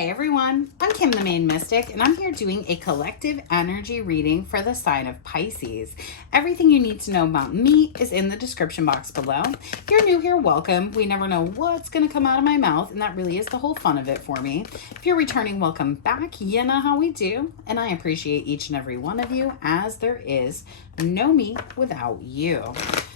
Hey everyone, I'm Kim the Maine Mystic, and I'm here doing a collective energy reading for the sign of Pisces. Everything you need to know about me is in the description box below. If you're new here, welcome. We never know what's going to come out of my mouth, and that really is the whole fun of it for me. If you're returning, welcome back. You know how we do, and I appreciate each and every one of you, as there is no me without you.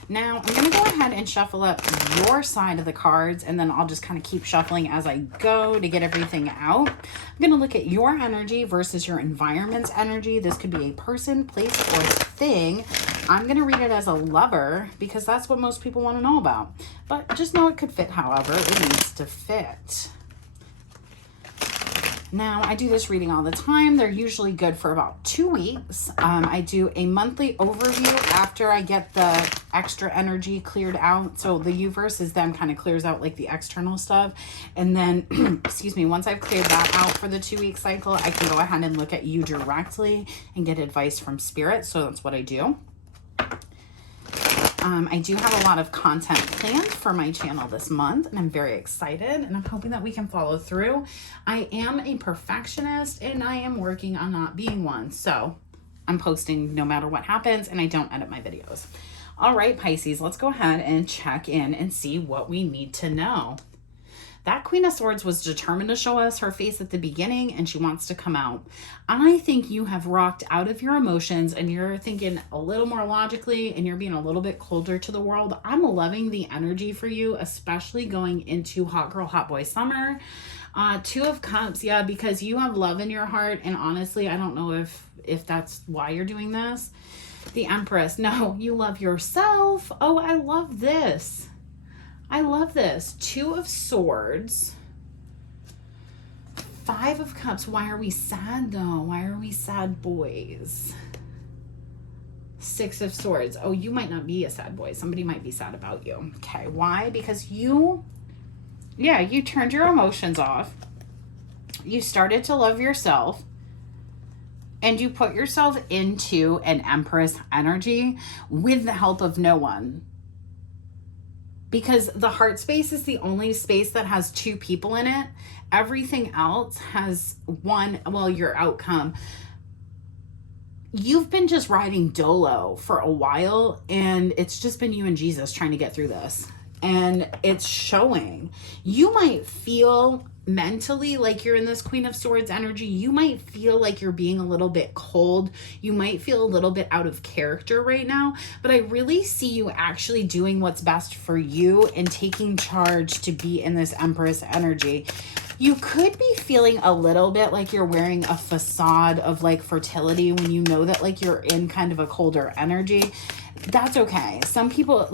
Now, I'm going to go ahead and shuffle up your side of the cards, and then I'll just kind of keep shuffling as I go to get everything out. I'm going to look at your energy versus your environment's energy. This could be a person, place, or thing. I'm going to read it as a lover because that's what most people want to know about. But just know it could fit however it needs to fit. Now, I do this reading all the time. They're usually good for about 2 weeks. I do a monthly overview after I get the extra energy cleared out. So the universe then kind of clears out like the external stuff. And then, excuse me, once I've cleared that out for the 2-week cycle, I can go ahead and look at you directly and get advice from spirit. So that's what I do. I do have a lot of content planned for my channel this month, and I'm very excited, and I'm hoping that we can follow through. I am a perfectionist, and I am working on not being one, so I'm posting no matter what happens, and I don't edit my videos. All right, Pisces, let's go ahead and check in and see what we need to know. That Queen of Swords was determined to show us her face at the beginning, and she wants to come out. I think you have rocked out of your emotions, and you're thinking a little more logically, and you're being a little bit colder to the world. I'm loving the energy for you, especially going into hot girl, hot boy summer. 2 of Cups, yeah, because you have love in your heart, and honestly, I don't know if that's why you're doing this. The Empress, no, you love yourself. Oh, I love this. I love this. 2 of Swords. 5 of Cups. Why are we sad though? Why are we sad boys? 6 of Swords. Oh, you might not be a sad boy. Somebody might be sad about you. Okay, why? Because you turned your emotions off. You started to love yourself. And you put yourself into an Empress energy with the help of no one. Because the heart space is the only space that has 2 people in it. Everything else has one, well, your outcome. You've been just riding dolo for a while, and it's just been you and Jesus trying to get through this. And it's showing. You might feel mentally like you're in this Queen of Swords energy. You might feel like you're being a little bit cold. You might feel a little bit out of character right now, but I really see you actually doing what's best for you and taking charge to be in this Empress energy. You could be feeling a little bit like you're wearing a facade of like fertility when you know that like you're in kind of a colder energy. That's okay. Some people,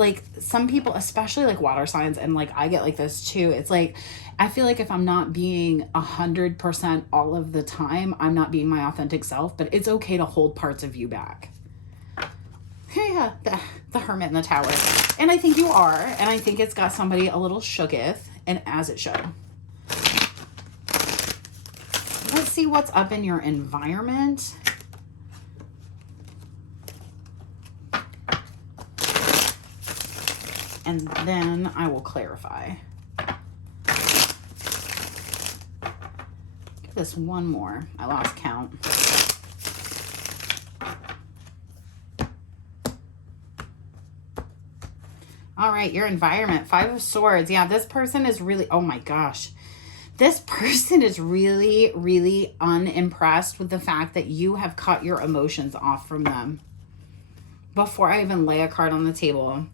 especially like water signs, and like I get like this too. It's like, I feel like if I'm not being 100% all of the time, I'm not being my authentic self, but it's okay to hold parts of you back. Yeah, the Hermit in the Tower. And I think you are, and I think it's got somebody a little shooketh, and as it should. Let's see what's up in your environment. And then I will clarify. Give this one more. I lost count. All right, your environment. 5 of Swords. Yeah, this person is really, oh my gosh. This person is really, really unimpressed with the fact that you have cut your emotions off from them. Before I even lay a card on the table,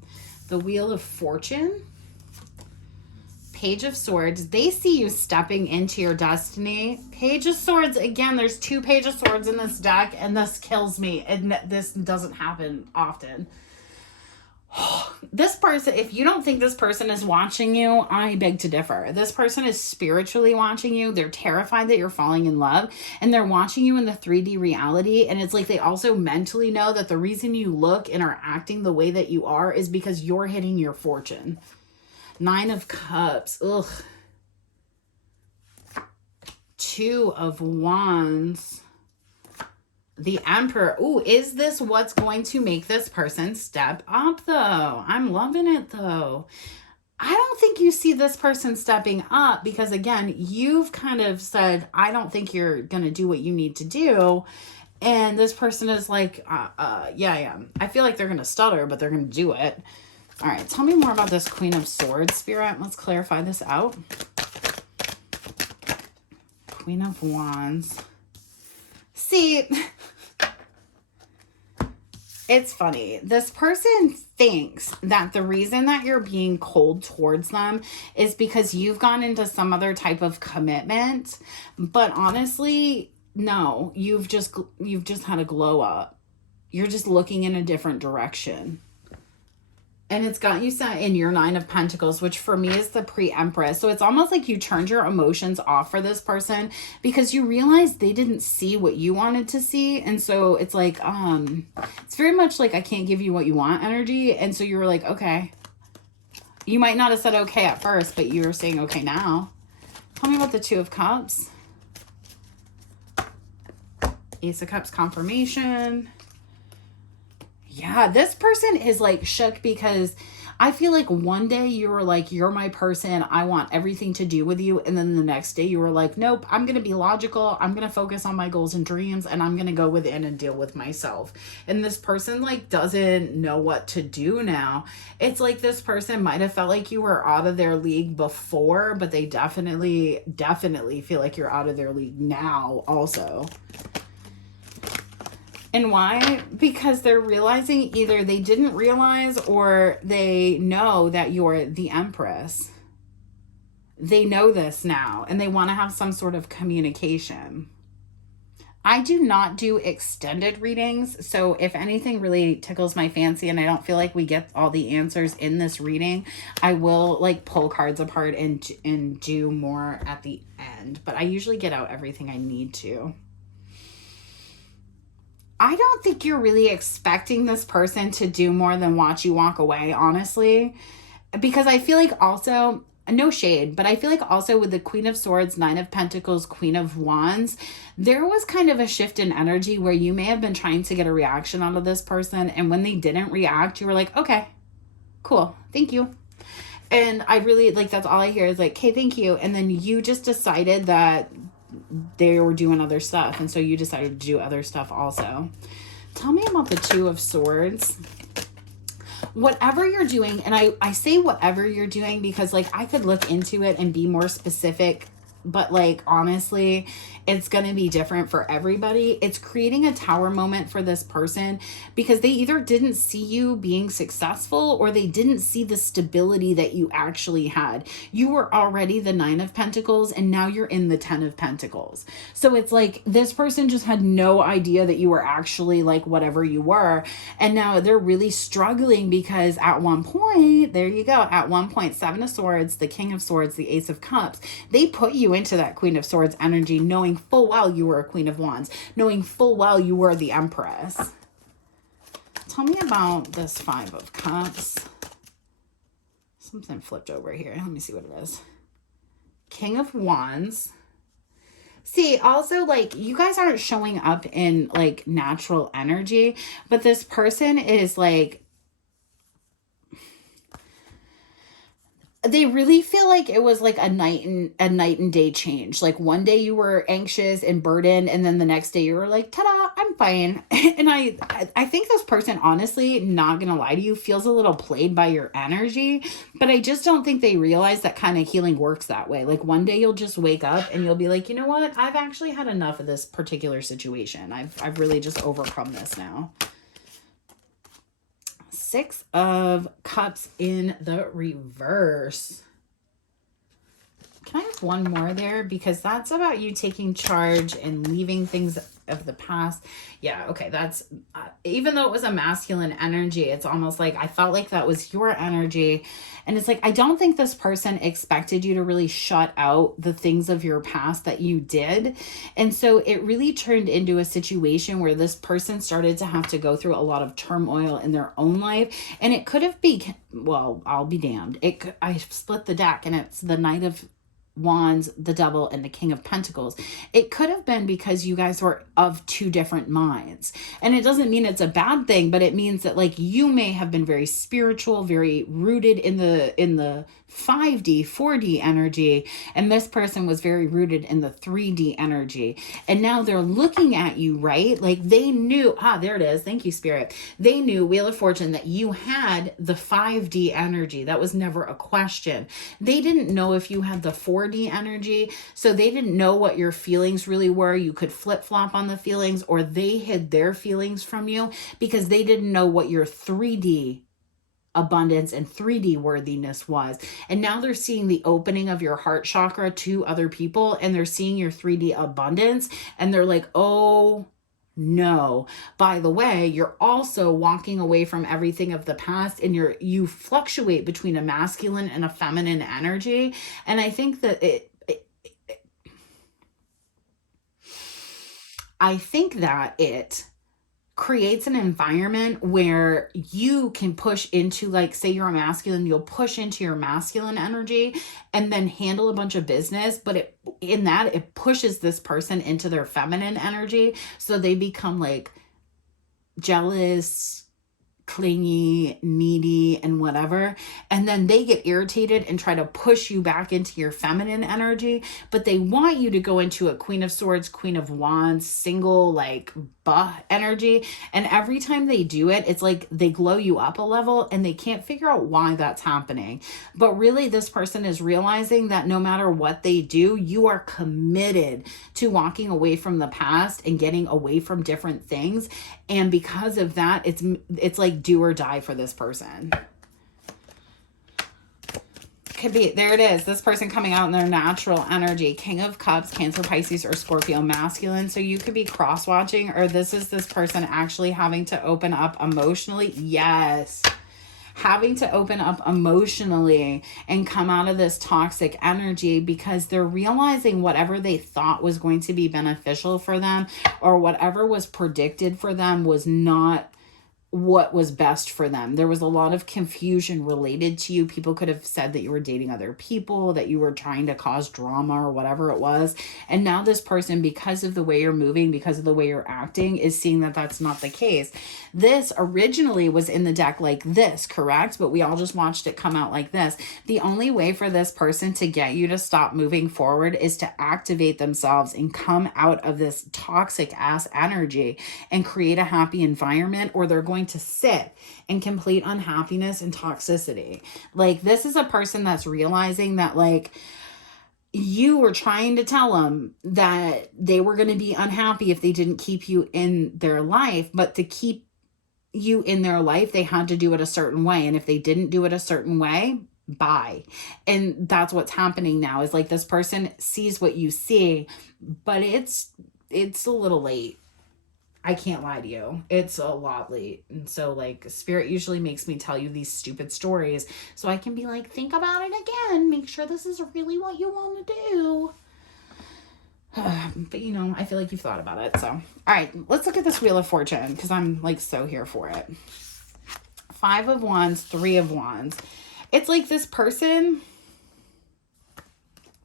the Wheel of Fortune, Page of Swords. They see you stepping into your destiny. Page of Swords, again, there's 2 Page of Swords in this deck, and this kills me. And this doesn't happen often. This person, if you don't think this person is watching you, I beg to differ. This person is spiritually watching you. They're terrified that you're falling in love, and they're watching you in the 3D reality. And it's like they also mentally know that the reason you look and are acting the way that you are is because you're hitting your fortune. 9 of Cups. Ugh. 2 of Wands. The Emperor. Ooh, is this what's going to make this person step up, though? I'm loving it, though. I don't think you see this person stepping up because, again, you've kind of said, I don't think you're going to do what you need to do. And this person is like, yeah, I am. I feel like they're going to stutter, but they're going to do it. All right, tell me more about this Queen of Swords, Spirit. Let's clarify this out. Queen of Wands. See, it's funny. This person thinks that the reason that you're being cold towards them is because you've gone into some other type of commitment. But honestly, no, you've just had a glow up. You're just looking in a different direction. And it's got you set in your Nine of Pentacles, which for me is the pre-Empress. So it's almost like you turned your emotions off for this person because you realized they didn't see what you wanted to see. And so it's like, it's very much like I can't give you what you want energy. And so you were like, okay. You might not have said okay at first, but you were saying okay now. Tell me about the Two of Cups. Ace of Cups confirmation. Yeah, this person is like shook because I feel like one day you were like, you're my person. I want everything to do with you. And then the next day you were like, nope, I'm going to be logical. I'm going to focus on my goals and dreams and I'm going to go within and deal with myself. And this person like doesn't know what to do now. It's like this person might have felt like you were out of their league before, but they definitely feel like you're out of their league now also. And why? Because they're realizing either they didn't realize or they know that you're the Empress. They know this now and they want to have some sort of communication. I do not do extended readings. So if anything really tickles my fancy and I don't feel like we get all the answers in this reading, I will like pull cards apart and do more at the end. But I usually get out everything I need to. I don't think you're really expecting this person to do more than watch you walk away, honestly. Because I feel like also, no shade, but I feel like also with the Queen of Swords, Nine of Pentacles, Queen of Wands, there was kind of a shift in energy where you may have been trying to get a reaction out of this person. And when they didn't react, you were like, okay, cool, thank you. And I really, like, that's all I hear is like, okay, thank you. And then you just decided that they were doing other stuff. And so you decided to do other stuff also. Tell me about the Two of Swords. Whatever you're doing, and I say whatever you're doing because like I could look into it and be more specific, but like honestly, it's going to be different for everybody. It's creating a tower moment for this person because they either didn't see you being successful or they didn't see the stability that you actually had. You were already the Nine of Pentacles and now you're in the 10 of Pentacles. So it's like this person just had no idea that you were actually like whatever you were. And now they're really struggling because at one point, there you go, at one point, Seven of Swords, the King of Swords, the Ace of Cups, they put you into that Queen of Swords energy knowing full well you were a Queen of Wands, knowing full well you were the Empress. Tell me about this Five of Cups. Something flipped over here. Let me see what it is. King of Wands. See, also, like, you guys aren't showing up in, like, natural energy, but this person is, like, they really feel like it was like a night and day change. Like one day you were anxious and burdened, and then the next day you were like, ta-da, I'm fine. And I think this person, honestly, not gonna lie to you, feels a little played by your energy, but I just don't think they realize that kind of healing works that way. Like one day you'll just wake up and you'll be like, you know what? I've actually had enough of this particular situation. I've really just overcome this now. Six of Cups in the reverse. Can I have one more there? Because that's about you taking charge and leaving things of the past. Yeah, okay, that's, even though it was a masculine energy, it's almost like I felt like that was your energy. And it's like, I don't think this person expected you to really shut out the things of your past that you did. And so it really turned into a situation where this person started to have to go through a lot of turmoil in their own life. And it could have been, well, I'll be damned. I split the deck and it's the Knight of Wands, the Devil, and the King of Pentacles. It could have been because you guys were of two different minds. And it doesn't mean it's a bad thing, but it means that like you may have been very spiritual, very rooted in the 5D, 4D energy, and this person was very rooted in the 3D energy. And now they're looking at you, right? Like they knew, there it is. Thank you, Spirit. They knew, Wheel of Fortune, that you had the 5D energy. That was never a question. They didn't know if you had the 4D energy, so they didn't know what your feelings really were. You could flip-flop on the feelings, or they hid their feelings from you because they didn't know what your 3D abundance and 3D worthiness was. And now they're seeing the opening of your heart chakra to other people, and they're seeing your 3D abundance, and they're like, oh no, by the way, you're also walking away from everything of the past, and you fluctuate between a masculine and a feminine energy. And I think that it creates an environment where you can push into, like, say you're a masculine, you'll push into your masculine energy and then handle a bunch of business, but it pushes this person into their feminine energy, so they become like jealous, clingy, needy, and whatever. And then they get irritated and try to push you back into your feminine energy, but they want you to go into a Queen of Swords, Queen of Wands, single, like, energy. And every time they do it, it's like they glow you up a level, and they can't figure out why that's happening. But really, this person is realizing that no matter what they do, you are committed to walking away from the past and getting away from different things. And because of that, it's like do or die for this person. Could be, there it is, this person coming out in their natural energy, King of Cups, Cancer, Pisces, or Scorpio masculine. So you could be cross-watching, or this is this person actually having to open up emotionally. Yes, having to open up emotionally and come out of this toxic energy, because they're realizing whatever they thought was going to be beneficial for them, or whatever was predicted for them, was not what was best for them. There was a lot of confusion related to you. People could have said that you were dating other people, that you were trying to cause drama, or whatever it was. And now this person, because of the way you're moving, because of the way you're acting, is seeing that that's not the case. This originally was in the deck like this, correct? But we all just watched it come out like this. The only way for this person to get you to stop moving forward is to activate themselves and come out of this toxic ass energy and create a happy environment, or they're going to sit in complete unhappiness and toxicity. Like, this is a person that's realizing that, like, you were trying to tell them that they were going to be unhappy if they didn't keep you in their life, but to keep you in their life, they had to do it a certain way. And if they didn't do it a certain way, bye. And that's what's happening now, is like this person sees what you see, but it's a little late. I can't lie to you. It's a lot late. And so, like, Spirit usually makes me tell you these stupid stories so I can be like, think about it again. Make sure this is really what you want to do. But, you know, I feel like you've thought about it. So, all right, let's look at this Wheel of Fortune, because I'm, like, so here for it. 5 of Wands, 3 of Wands. It's like this person...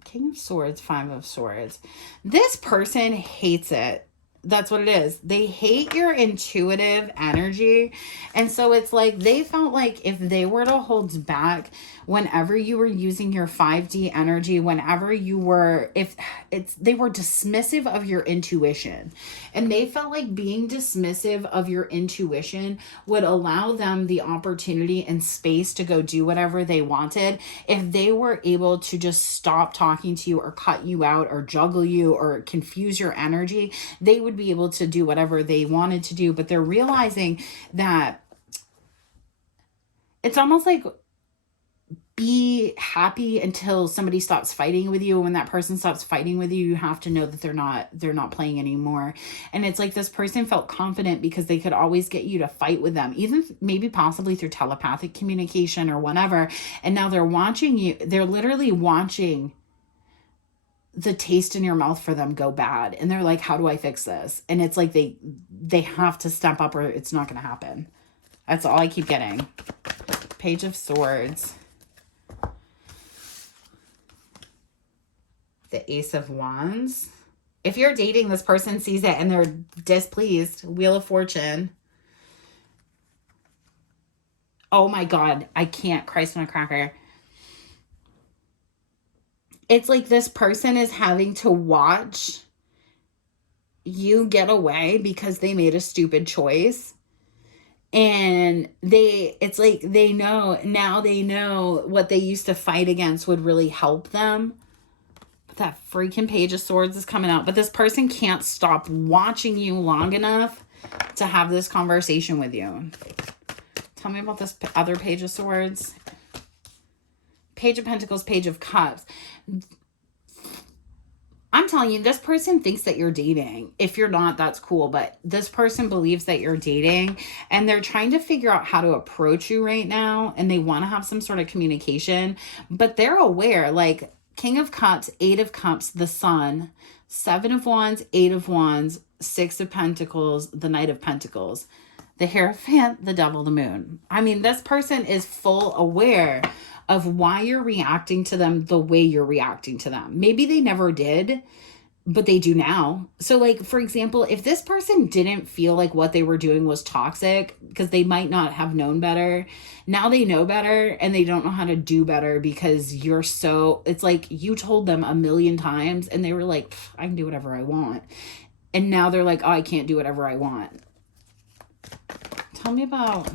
King of Swords, 5 of Swords. This person hates it. That's what it is. They hate your intuitive energy. And so it's like they felt like if they were to hold back whenever you were using your 5D energy, whenever you were, they were dismissive of your intuition. And they felt like being dismissive of your intuition would allow them the opportunity and space to go do whatever they wanted. If they were able to just stop talking to you, or cut you out, or juggle you, or confuse your energy, they would be able to do whatever they wanted to do. But they're realizing that it's almost like, be happy until somebody stops fighting with you. When that person stops fighting with you, you have to know that they're not playing anymore. And it's like this person felt confident because they could always get you to fight with them, even maybe possibly through telepathic communication or whatever. And now they're watching you. They're literally watching the taste in your mouth for them go bad. And they're like, how do I fix this? And it's like they have to step up, or it's not going to happen. That's all I keep getting. Page of Swords. The Ace of Wands. If you're dating, this person sees it and they're displeased. Wheel of Fortune. Oh my God. I can't. Christ on a cracker. It's like this person is having to watch you get away because they made a stupid choice. And it's like they know what they used to fight against would really help them. But that freaking Page of Swords is coming out. But this person can't stop watching you long enough to have this conversation with you. Tell me about this other Page of Swords. Page of Pentacles, Page of Cups. I'm telling you, this person thinks that you're dating. If you're not, that's cool. But this person believes that you're dating and they're trying to figure out how to approach you right now. And they want to have some sort of communication, but they're aware, like King of Cups, Eight of Cups, the Sun, Seven of Wands, Eight of Wands, Six of Pentacles, the Knight of Pentacles, the Hierophant, the Devil, the Moon. I mean, this person is full aware of why you're reacting to them the way you're reacting to them. Maybe they never did, but they do now. So like, for example, if this person didn't feel like what they were doing was toxic because they might not have known better, now they know better and they don't know how to do better because it's like you told them a million times and they were like, I can do whatever I want. And now they're like, oh, I can't do whatever I want. Tell me about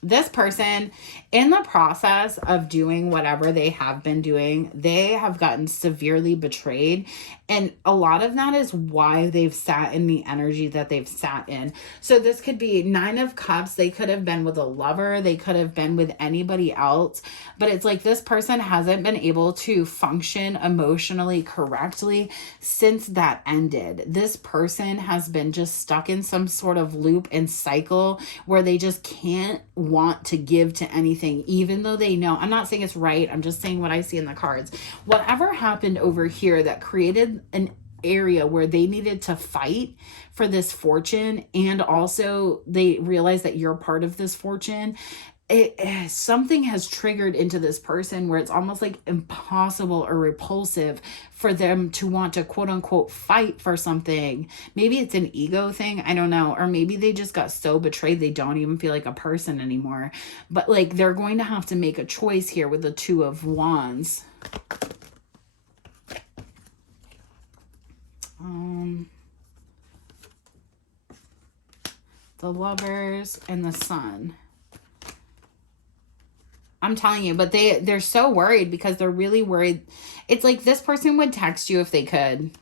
this person. In the process of doing whatever they have been doing, they have gotten severely betrayed. And a lot of that is why they've sat in the energy that they've sat in. So this could be Nine of Cups. They could have been with a lover. They could have been with anybody else. But it's like this person hasn't been able to function emotionally correctly since that ended. This person has been just stuck in some sort of loop and cycle where they just can't want to give to anything, even though they know. I'm not saying it's right. I'm just saying what I see in the cards. Whatever happened over here that created an area where they needed to fight for this fortune, and also they realize that you're part of this fortune, something has triggered into this person where it's almost like impossible or repulsive for them to want to quote unquote fight for something. Maybe it's an ego thing, I don't know, or maybe they just got so betrayed they don't even feel like a person anymore. But like, they're going to have to make a choice here with the Two of Wands. The Lovers and the Sun. I'm telling you, but they're so worried because they're really worried. It's like this person would text you if they could.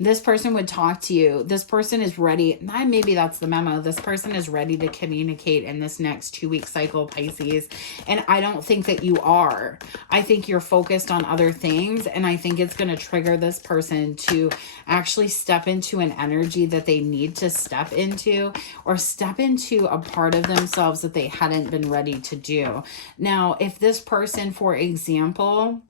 This person would talk to you. This person is ready. Maybe that's the memo. This person is ready to communicate in this next 2-week cycle, Pisces. And I don't think that you are. I think you're focused on other things. And I think it's going to trigger this person to actually step into an energy that they need to step into, or step into a part of themselves that they hadn't been ready to do. Now, if this person, for example,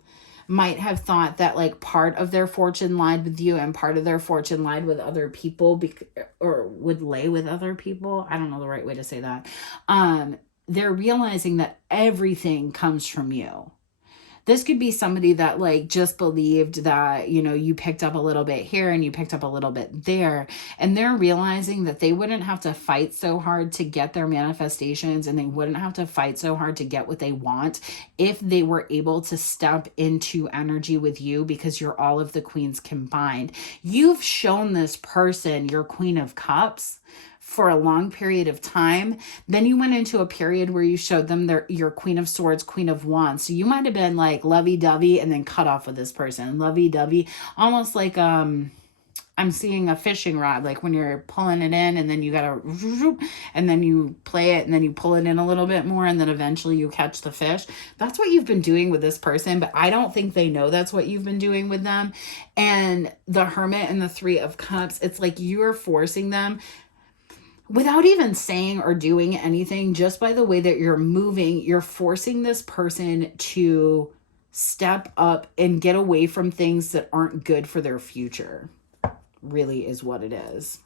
might have thought that like part of their fortune lied with you and part of their fortune lied with other people, or would lay with other people. I don't know the right way to say that. They're realizing that everything comes from you. This could be somebody that like just believed that, you know, you picked up a little bit here and you picked up a little bit there. And they're realizing that they wouldn't have to fight so hard to get their manifestations, and they wouldn't have to fight so hard to get what they want if they were able to step into energy with you, because you're all of the queens combined. You've shown this person your Queen of Cups for a long period of time. Then you went into a period where you showed them your Queen of Swords, Queen of Wands. So you might have been like lovey-dovey and then cut off with this person. Lovey-dovey, almost like I'm seeing a fishing rod, like when you're pulling it in and then you gotta, and then you play it and then you pull it in a little bit more and then eventually you catch the fish. That's what you've been doing with this person, but I don't think they know that's what you've been doing with them. And the Hermit and the Three of Cups, it's like you're forcing them without even saying or doing anything, just by the way that you're moving, you're forcing this person to step up and get away from things that aren't good for their future. Really is what it is.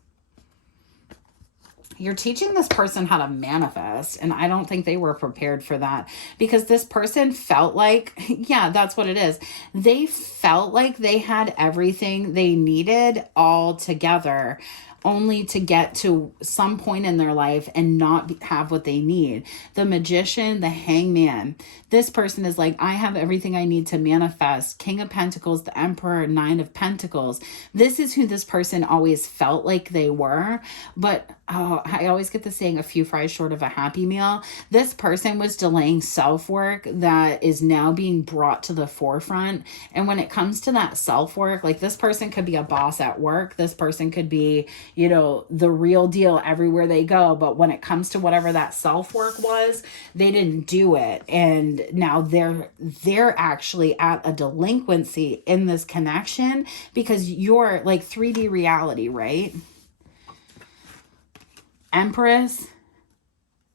You're teaching this person how to manifest, and I don't think they were prepared for that, because this person felt like, yeah, that's what it is. They felt like they had everything they needed all together, only to get to some point in their life and not have what they need. The Magician, the Hangman. This person is like, I have everything I need to manifest. King of Pentacles, the Emperor, Nine of Pentacles. This is who this person always felt like they were. But I always get the saying, a few fries short of a Happy Meal. This person was delaying self-work that is now being brought to the forefront. And when it comes to that self-work, like, this person could be a boss at work. This person could be, you know, the real deal everywhere they go. But when it comes to whatever that self-work was, they didn't do it. And now they're actually at a delinquency in this connection, because you're like 3D reality, right? Empress,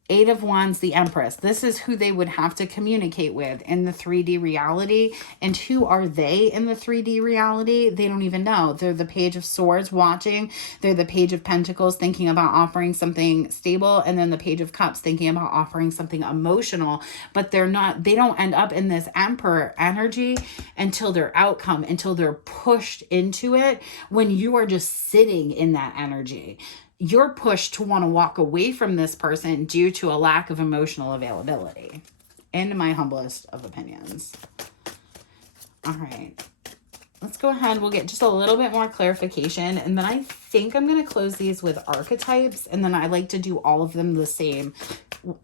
Eight of Wands, the Empress. This is who they would have to communicate with in the 3D reality. And who are they in the 3D reality? They don't even know. They're the Page of Swords watching. They're the Page of Pentacles thinking about offering something stable. And then the Page of Cups thinking about offering something emotional. But they don't end up in this Emperor energy until their outcome, until they're pushed into it, when you are just sitting in that energy. You're pushed to want to walk away from this person due to a lack of emotional availability, in my humblest of opinions. All right, let's go ahead. We'll get just a little bit more clarification, and then I think I'm going to close these with archetypes, and then I like to do all of them the same.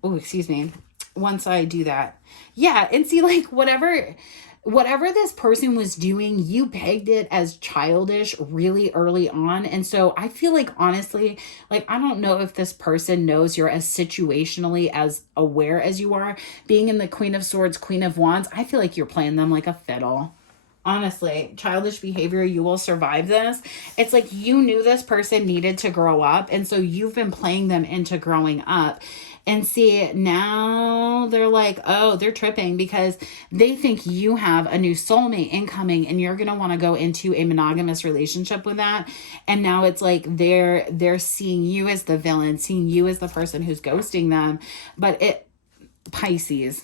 Oh, excuse me. Once I do that. Yeah, and see, like, whatever this person was doing, you pegged it as childish really early on. And so I feel like, honestly, like, I don't know if this person knows you're as situationally as aware as you are. Being in the Queen of Swords, Queen of Wands, I feel like you're playing them like a fiddle. Honestly, childish behavior, you will survive this. It's like you knew this person needed to grow up, and so you've been playing them into growing up. And see, now they're like, oh, they're tripping because they think you have a new soulmate incoming, and you're going to want to go into a monogamous relationship with that. And now it's like they're seeing you as the villain, seeing you as the person who's ghosting them. But Pisces,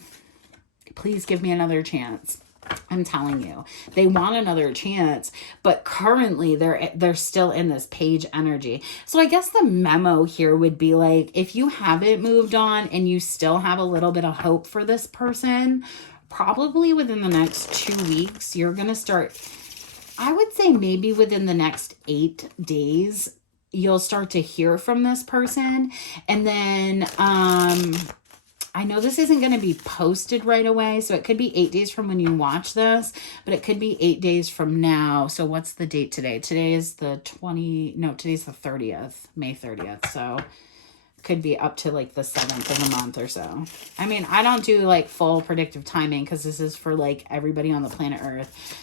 please give me another chance. I'm telling you, they want another chance, but currently they're still in this Page energy. So I guess the memo here would be like, if you haven't moved on and you still have a little bit of hope for this person, probably within the next 2 weeks, you're going to start, I would say maybe within the next 8 days, you'll start to hear from this person. And then, I know this isn't going to be posted right away, so it could be 8 days from when you watch this, but it could be 8 days from now. So what's the date today? Today is today's the 30th, May 30th. So could be up to like the 7th of the month or so. I mean, I don't do like full predictive timing because this is for like everybody on the planet Earth.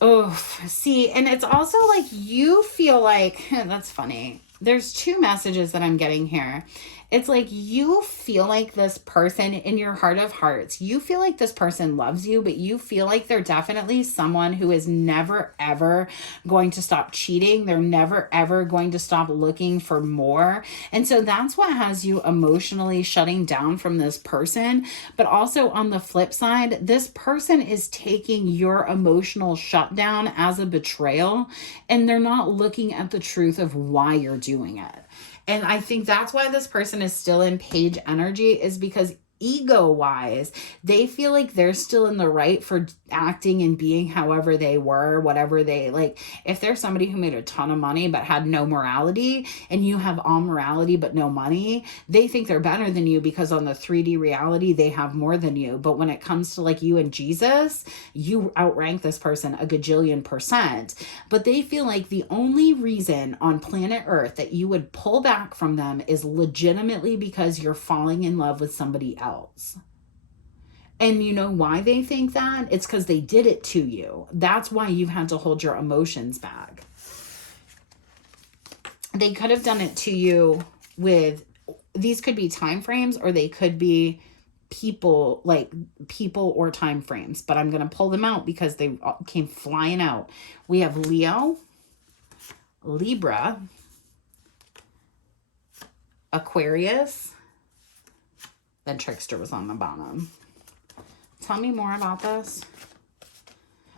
Oh, see, and it's also like you feel like, that's funny. There's 2 messages that I'm getting here. It's like you feel like this person in your heart of hearts, you feel like this person loves you, but you feel like they're definitely someone who is never, ever going to stop cheating. They're never, ever going to stop looking for more. And so that's what has you emotionally shutting down from this person. But also on the flip side, this person is taking your emotional shutdown as a betrayal, and they're not looking at the truth of why you're doing it. And I think that's why this person is still in Page energy, is because ego-wise, they feel like they're still in the right for acting and being however they were, whatever they like. If there's somebody who made a ton of money but had no morality, and you have all morality but no money, they think they're better than you because on the 3D reality, they have more than you. But when it comes to like you and Jesus, you outrank this person a gajillion %. But they feel like the only reason on planet Earth that you would pull back from them is legitimately because you're falling in love with somebody else. And you know why they think that? It's because they did it to you. That's why you've had to hold your emotions back. They could have done it to you with, these could be time frames, or they could be people or time frames. But I'm going to pull them out because they came flying out. We have Leo, Libra, Aquarius. Then Trickster was on the bottom. Tell me more about this.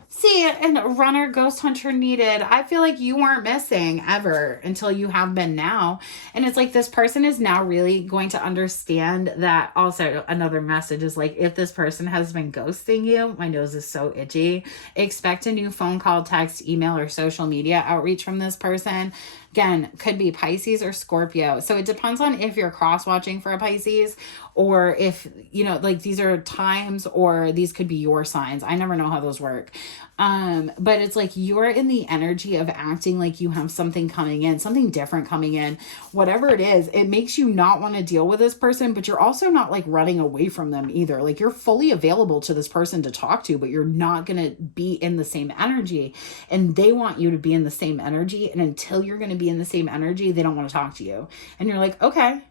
See, and runner, ghost hunter needed. I feel like you weren't missing ever until you have been now. And it's like this person is now really going to understand that. Also, another message is like, if this person has been ghosting you, my nose is so itchy, expect a new phone call, text, email, or social media outreach from this person. Again, could be Pisces or Scorpio. So it depends on if you're cross-watching for a Pisces or if, you know, like these are times or these could be your signs. I never know how those work. But it's like you're in the energy of acting like you have something coming in, something different coming in, whatever it is. It makes you not want to deal with this person, but you're also not like running away from them either. Like you're fully available to this person to talk to, but you're not going to be in the same energy, and they want you to be in the same energy. And until you're going to be in the same energy, they don't want to talk to you. And you're like, okay,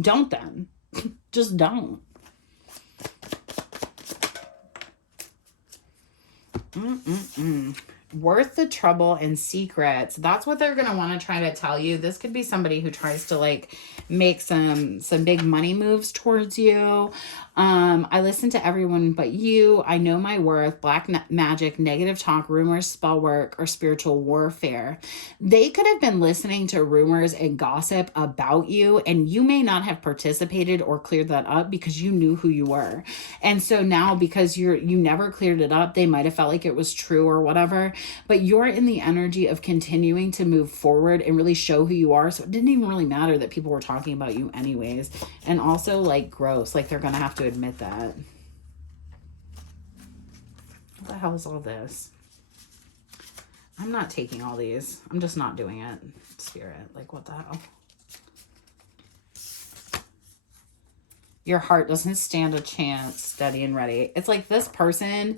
don't then. Just don't. Worth the trouble and secrets. That's what they're going to want to try to tell you. This could be somebody who tries to like make some big money moves towards you. I listen to everyone but you. I know my worth. Black magic, negative talk, rumors, spell work, or spiritual warfare. They could have been listening to rumors and gossip about you, and you may not have participated or cleared that up because you knew who you were. And so now, because you never cleared it up, they might have felt like it was true or whatever, but you're in the energy of continuing to move forward and really show who you are. So it didn't even really matter that people were talking about you anyways. And also like gross, like they're going to have to admit that. What the hell is all this? I'm not taking all these. I'm just not doing it. Spirit, like what the hell? Your heart doesn't stand a chance. Steady and ready. It's like this person,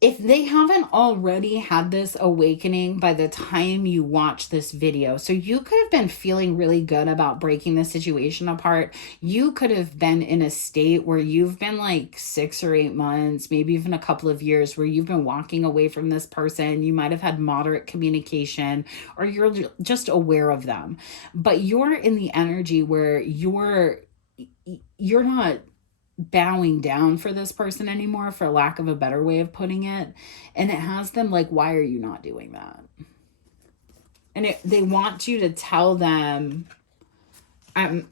if they haven't already had this awakening by the time you watch this video, so you could have been feeling really good about breaking the situation apart. You could have been in a state where you've been like 6 or 8 months, maybe even a couple of years, where you've been walking away from this person. You might have had moderate communication, or you're just aware of them. But you're in the energy where you're not bowing down for this person anymore, for lack of a better way of putting it. And it has them like, why are you not doing that? And they want you to tell them, I'm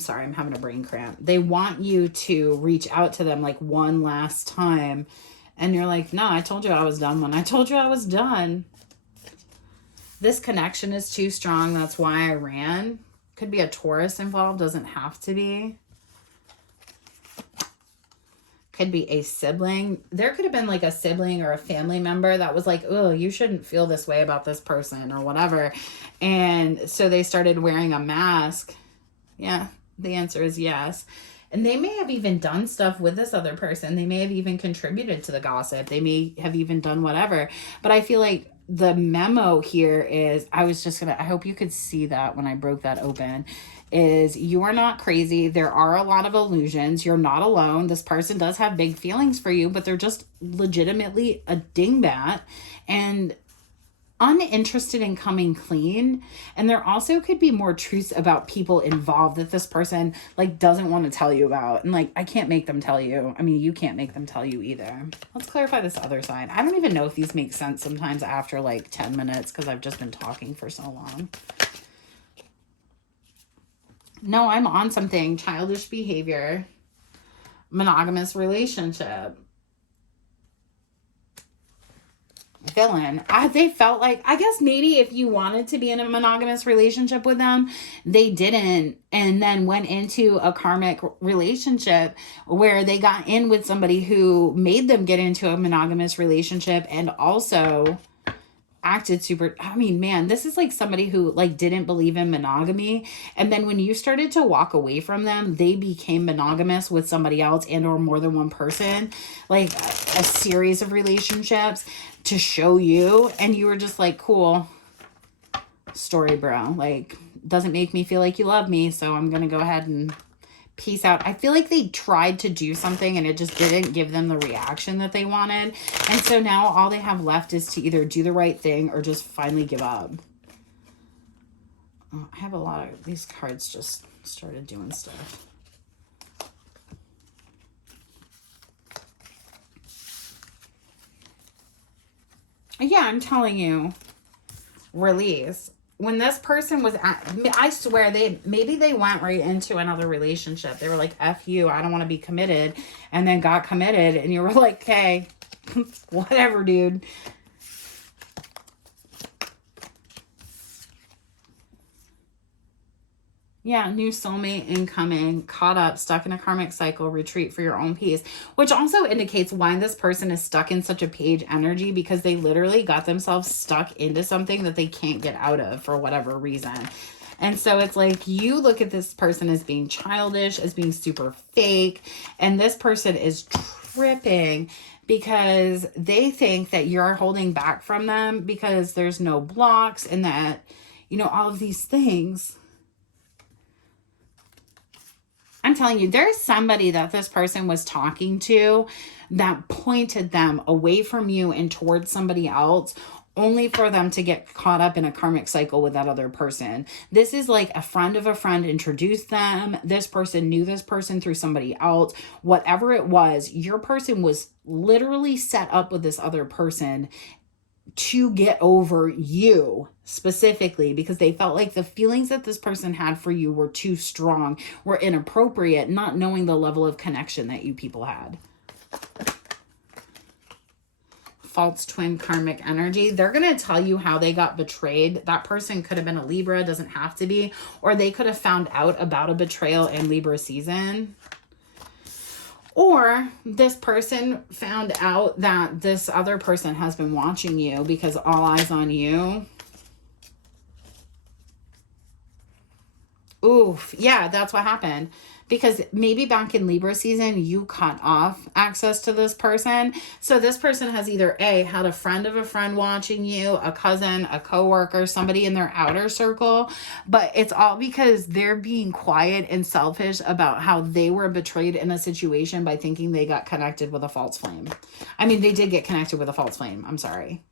sorry, I'm having a brain cramp. They want you to reach out to them like one last time. And you're like, no, I told you I was done when I told you I was done. This connection is too strong. That's why I ran. Could be a Taurus involved, doesn't have to be. Could be a sibling. There could have been like a sibling or a family member that was like, oh, you shouldn't feel this way about this person or whatever. And so they started wearing a mask. Yeah, the answer is yes. And they may have even done stuff with this other person. They may have even contributed to the gossip. They may have even done whatever. But I feel like the memo here is, I hope you could see that when I broke that open, is you are not crazy. There are a lot of illusions. You're not alone. This person does have big feelings for you, but they're just legitimately a dingbat and uninterested in coming clean. And there also could be more truths about people involved that this person like doesn't want to tell you about. And like, I can't make them tell you. I mean, you can't make them tell you either. Let's clarify this other side. I don't even know if these make sense sometimes after like 10 minutes because I've just been talking for so long. No, I'm on something. Childish behavior. Monogamous relationship. Villain. They felt like, I guess maybe if you wanted to be in a monogamous relationship with them, they didn't, and then went into a karmic relationship where they got in with somebody who made them get into a monogamous relationship and also acted super, I mean, man, this is like somebody who like didn't believe in monogamy. And then when you started to walk away from them, they became monogamous with somebody else and or more than one person, like a series of relationships to show you. And you were just like, cool story, bro. Like, doesn't make me feel like you love me. So I'm going to go ahead and peace out. I feel like they tried to do something and it just didn't give them the reaction that they wanted. And so now all they have left is to either do the right thing or just finally give up. Oh, I have a lot of these cards just started doing stuff. Yeah, I'm telling you, release. When this person was at, I swear maybe they went right into another relationship. They were like, F you, I don't want to be committed. And then got committed and you were like, hey, whatever, dude. Yeah, new soulmate incoming, caught up, stuck in a karmic cycle, retreat for your own peace, which also indicates why this person is stuck in such a page energy, because they literally got themselves stuck into something that they can't get out of for whatever reason. And so it's like you look at this person as being childish, as being super fake, and this person is tripping because they think that you're holding back from them because there's no blocks and that, you know, all of these things. I'm telling you, there's somebody that this person was talking to that pointed them away from you and towards somebody else, only for them to get caught up in a karmic cycle with that other person. This is like a friend of a friend introduced them. This person knew this person through somebody else. Whatever it was, your person was literally set up with this other person to get over you specifically, because they felt like the feelings that this person had for you were too strong, were inappropriate, not knowing the level of connection that you people had. False twin karmic energy. They're going to tell you how they got betrayed. That person could have been a Libra, doesn't have to be, or they could have found out about a betrayal in Libra season. Or this person found out that this other person has been watching you because all eyes on you. Oof. Yeah, that's what happened. Because maybe back in Libra season, you cut off access to this person. So this person has either A, had a friend of a friend watching you, a cousin, a coworker, somebody in their outer circle. But it's all because they're being quiet and selfish about how they were betrayed in a situation by thinking they got connected with a false flame. I mean, they did get connected with a false flame. I'm sorry.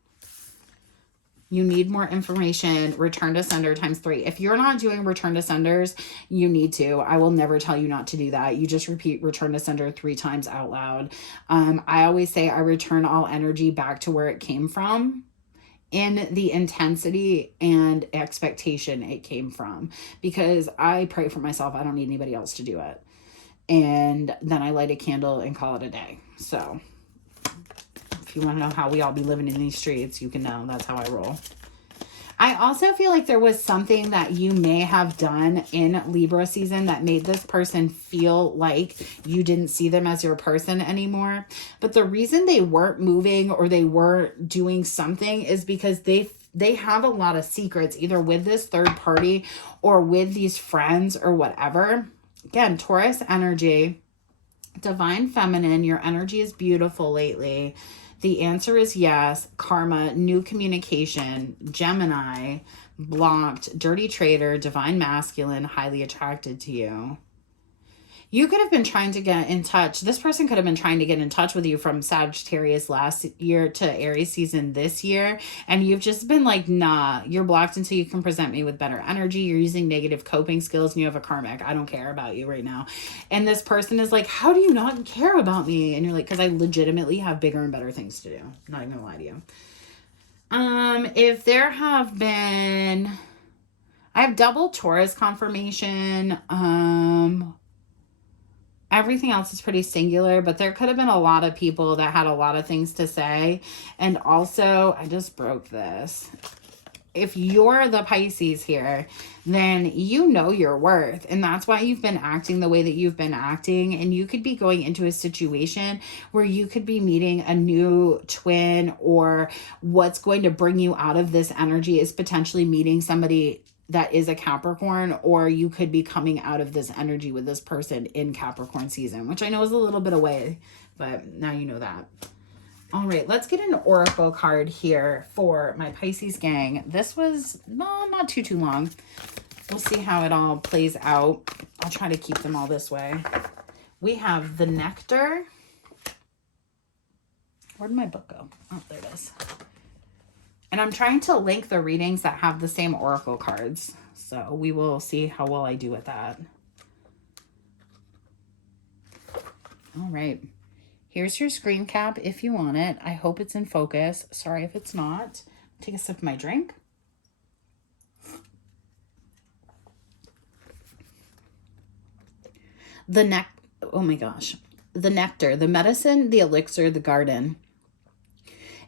You need more information, return to sender ×3. If you're not doing return to senders, you need to. I will never tell you not to do that. You just repeat return to sender 3 times out loud. I always say I return all energy back to where it came from, in the intensity and expectation it came from. Because I pray for myself. I don't need anybody else to do it. And then I light a candle and call it a day. So if you want to know how we all be living in these streets, you can know. That's how I roll. I also feel like there was something that you may have done in Libra season that made this person feel like you didn't see them as your person anymore. But the reason they weren't moving or they weren't doing something is because they have a lot of secrets, either with this third party or with these friends or whatever. Again, Taurus energy, divine feminine, your energy is beautiful lately. The answer is yes. Karma, new communication, Gemini, blocked, dirty traitor, divine masculine, highly attracted to you. You could have been trying to get in touch. This person could have been trying to get in touch with you from Sagittarius last year to Aries season this year. And you've just been like, nah, you're blocked until you can present me with better energy. You're using negative coping skills and you have a karmic. I don't care about you right now. And this person is like, how do you not care about me? And you're like, because I legitimately have bigger and better things to do. I'm not even gonna lie to you. If there have been, I have double Taurus confirmation. Everything else is pretty singular, but there could have been a lot of people that had a lot of things to say. And also, I just broke this. If you're the Pisces here, then you know your worth. And that's why you've been acting the way that you've been acting. And you could be going into a situation where you could be meeting a new twin, or what's going to bring you out of this energy is potentially meeting somebody that is a Capricorn, or you could be coming out of this energy with this person in Capricorn season, which I know is a little bit away, but now you know that. All right, let's get an oracle card here for my Pisces gang. This was not too long. We'll see how it all plays out. I'll try to keep them all this way. We have the Nectar. Where'd my book go? Oh, there it is. And And I'm trying to link the readings that have the same oracle cards. So we will see how well I do with that. All right. Here's your screen cap if you want it. I hope it's in focus. Sorry if it's not. Take a sip of my drink. Oh my gosh. The nectar, the medicine, the elixir, the garden.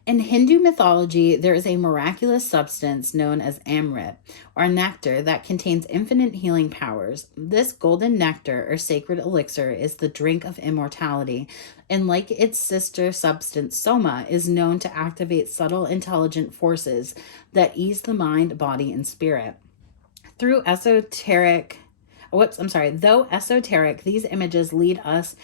In Hindu mythology, there is a miraculous substance known as amrit, or nectar, that contains infinite healing powers. This golden nectar, or sacred elixir, is the drink of immortality, and like its sister substance, soma, is known to activate subtle intelligent forces that ease the mind, body, and spirit. Though esoteric, these images lead us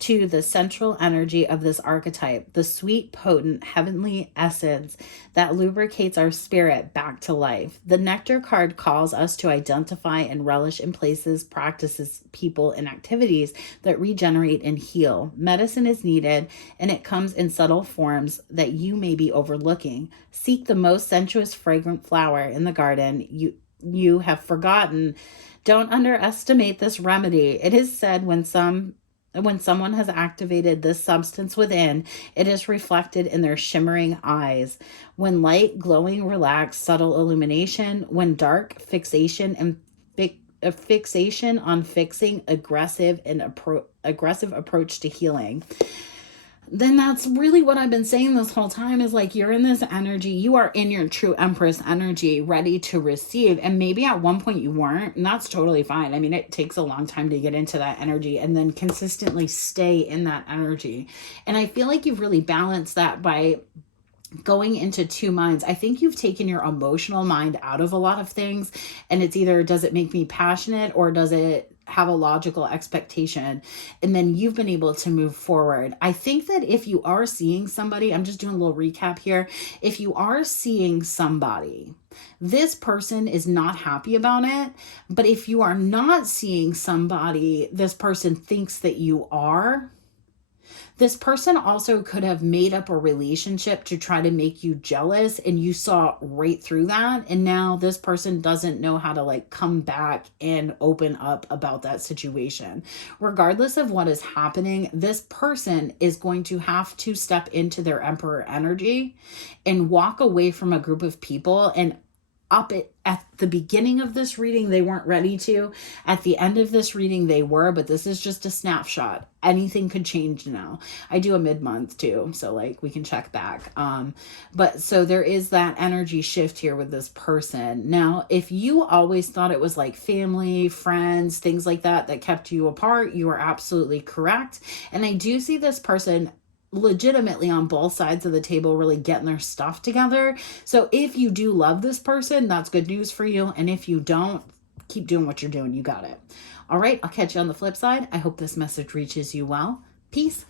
to the central energy of this archetype, the sweet, potent, heavenly essence that lubricates our spirit back to life. The nectar card calls us to identify and relish in places, practices, people, and activities that regenerate and heal. Medicine is needed, and it comes in subtle forms that you may be overlooking. Seek the most sensuous, fragrant flower in the garden you have forgotten. Don't underestimate this remedy. It is said when someone has activated this substance within, it is reflected in their shimmering eyes. When light, glowing, relaxed, subtle illumination. When dark, fixation and a fixation on fixing, aggressive approach to healing. Then that's really what I've been saying this whole time, is like, you're in this energy, you are in your true Empress energy, ready to receive. And maybe at one point you weren't, and that's totally fine. I mean, it takes a long time to get into that energy and then consistently stay in that energy. And I feel like you've really balanced that by going into two minds. I think you've taken your emotional mind out of a lot of things, and it's either, does it make me passionate, or does it have a logical expectation? And then you've been able to move forward. I think that if you are seeing somebody, I'm just doing a little recap here. If you are seeing somebody, this person is not happy about it. But if you are not seeing somebody, this person thinks that you are. This person also could have made up a relationship to try to make you jealous, and you saw right through that. And now this person doesn't know how to come back and open up about that situation. Regardless of what is happening, this person is going to have to step into their Emperor energy and walk away from a group of people. And at the beginning of this reading, they weren't ready to. At the end of this reading, they were, but this is just a snapshot. Anything could change now. I do a mid-month too, so we can check back. But so there is that energy shift here with this person. Now, if you always thought it was family, friends, things like that kept you apart, you are absolutely correct. And I do see this person legitimately on both sides of the table really getting their stuff together. So if you do love this person, that's good news for you. And if you don't, keep doing what you're doing. You got it. All right, I'll catch you on the flip side. I hope this message reaches you well. Peace.